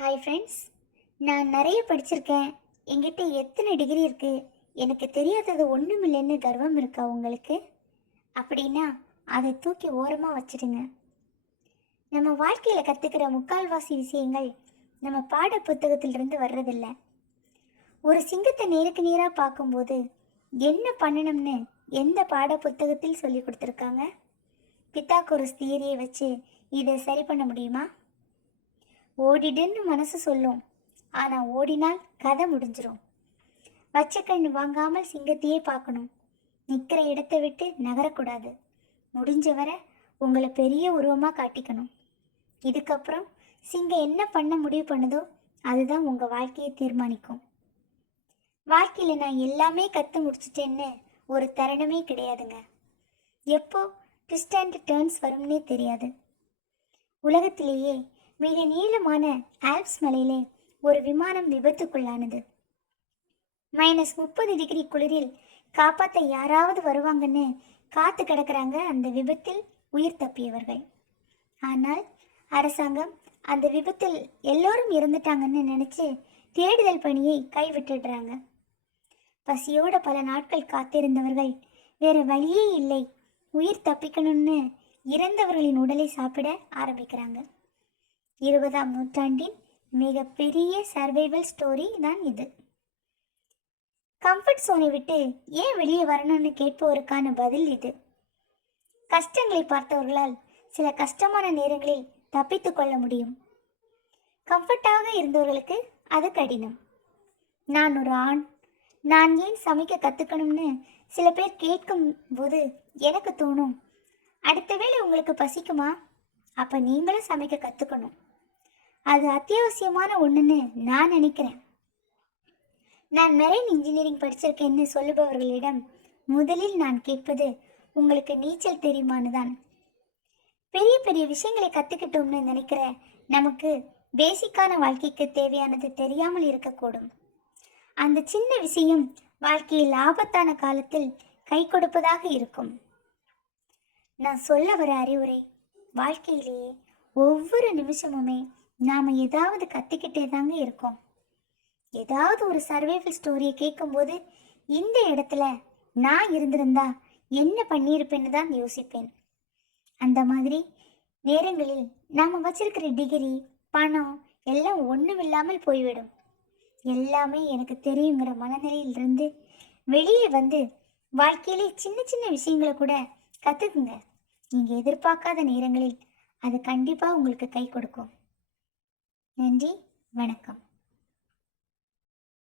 Hi friends நான் நிறைய படிச்சிருக்கேன். என்கிட்ட எத்தனை டிகிரி இருக்குது எனக்கு தெரியாதது ஒன்றும் இல்லைன்னு கர்வம் இருக்கா உங்களுக்கு? அப்படின்னா அதை தூக்கி ஓரமாக வச்சுடுங்க. நம்ம வாழ்க்கையில் கற்றுக்கிற முக்கால்வாசி விஷயங்கள் நம்ம பாட புத்தகத்திலிருந்து வர்றதில்ல. ஒரு சிங்கத்தை நேருக்கு நேராக பார்க்கும்போது என்ன பண்ணணும்னு எந்த பாட புத்தகத்தில் சொல்லி கொடுத்துருக்காங்க? பித்தாகோரஸ் தியரியை வச்சு இதை சரி பண்ண முடியுமா? ஓடிடுன்னு மனசு சொல்லும். ஆனால் ஓடினால் கதை முடிஞ்சிடும் வச்ச கண்ணு வாங்காமல் சிங்கத்தையே பார்க்கணும். நிற்கிற இடத்தை விட்டு நகரக்கூடாது. முடிஞ்ச வரை உங்களை பெரிய உருவமாக காட்டிக்கணும். இதுக்கப்புறம் சிங்கம் என்ன பண்ண முடிவு பண்ணுதோ அதுதான் உங்கள் வாழ்க்கையை தீர்மானிக்கும். வாழ்க்கையில் நான் எல்லாமே கற்று முடிச்சிட்டேன்னு ஒரு தருணமே கிடையாதுங்க. எப்போ ட்விஸ்ட் அண்ட் டேர்ன்ஸ் வரும்னே தெரியாது. உலகத்திலேயே மிக நீளமான ஆல்ப்ஸ் மலையிலே ஒரு விமானம் விபத்துக்குள்ளானது. மைனஸ் முப்பது டிகிரி குளிரில் காப்பாற்ற யாராவது வருவாங்கன்னு காத்து கிடக்கிறாங்க அந்த விபத்தில் உயிர் தப்பியவர்கள். ஆனால் அரசாங்கம் அந்த விபத்தில் எல்லோரும் இறந்துட்டாங்கன்னு நினச்சி தேடுதல் பணியை கைவிட்டுடுறாங்க. பசியோட பல நாட்கள் காத்திருந்தவர்கள் வேற வழியே இல்லை. உயிர் தப்பிக்கணும்னு இறந்தவர்களின் உடலை சாப்பிட ஆரம்பிக்கிறாங்க. இருபதாம் நூற்றாண்டின் மிகப்பெரிய சர்வைவல் ஸ்டோரி தான் இது. கம்ஃபர்ட் சோனை விட்டு ஏன் வெளியே வரணும்னு கேட்பவருக்கான பதில் இது. கஷ்டங்களை பார்த்தவர்களால் சில கஷ்டமான நேரங்களில் தப்பித்து கொள்ள முடியும். கம்ஃபர்டாக இருந்தவர்களுக்கு அது கடினம். நான் ஒரு ஆண் நான் ஏன் சமைக்க கற்றுக்கணும்னு சில பேர் கேட்கும் போது எனக்கு தோணும் அடுத்த வேளை உங்களுக்கு பசிக்குமா? அப்போ நீங்களும் சமைக்க கற்றுக்கணும் அது அத்தியாவசியமான ஒன்றுன்னு நான் நினைக்கிறேன். நான் மெரைன் இன்ஜினியரிங் படிச்சிருக்கேன்னு சொல்லுபவர்களிடம் முதலில் நான் கேட்பது உங்களுக்கு நீச்சல் தெரியுமான்னு தான் பெரிய பெரிய விஷயங்களை கற்றுக்கிட்டோம்னு நினைக்கிற நமக்கு பேசிக்கான வாழ்க்கைக்கு தேவையானது தெரியாமல் இருக்கக்கூடும். அந்த சின்ன விஷயம் வாழ்க்கையில் ஆபத்தான காலத்தில் கை கொடுப்பதாக இருக்கும். நான் சொல்ல வர அறிவுரை வாழ்க்கையிலேயே ஒவ்வொரு நிமிஷமுமே நாம் ஏதாவது கற்றுக்கிட்டே தாங்க இருக்கோம். ஏதாவது ஒரு சர்வைவல் ஸ்டோரியை கேட்கும்போது இந்த இடத்துல நான் இருந்திருந்தா என்ன பண்ணியிருப்பேன்னு தான் யோசிப்பேன். அந்த மாதிரி நேரங்களில் நாம் வச்சிருக்கிற டிகிரி பணம் எல்லாம் ஒன்றும் இல்லாமல் போய்விடும். எல்லாமே எனக்கு தெரியுங்கிற மனநிலையிலிருந்து வெளியே வந்து வாழ்க்கையிலே சின்ன சின்ன விஷயங்களை கூட கற்றுக்குங்க நீங்கள் எதிர்பார்க்காத நேரங்களில் அது கண்டிப்பாக உங்களுக்கு கை கொடுக்கும். நன்றி வணக்கம்.